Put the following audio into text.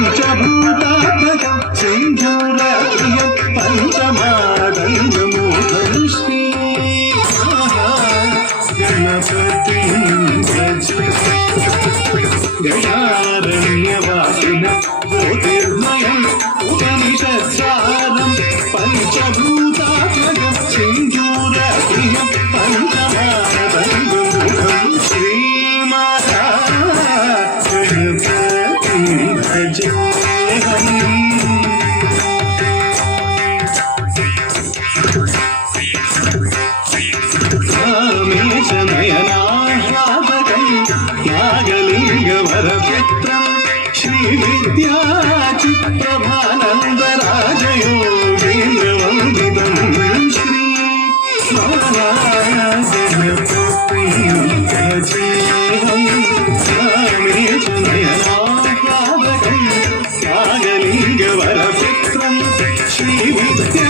పంచభూతాత్మకం సింధూరాఖ్యం పంచమాదంగమూఢం Shri Ganapati గణారణ్యవాసిన జ్యోతిర్మయం ఉపనిషత్సారం పంచభూతాత్మకం సింధూరాఖ్యం పంచమాదంగమూఢం Shri Mata Ganapati భజేహం. రామేశనయనాహ్లాదకం నాగలింగవరపుత్రం శ్రీవిద్యాచిత్ప్రభానందరాజయోగీంద్రవందితం Shri Ganapati భజేహం. రామేశనయనాహ్లాదకం నాగలింగవరపుత్రం Srividya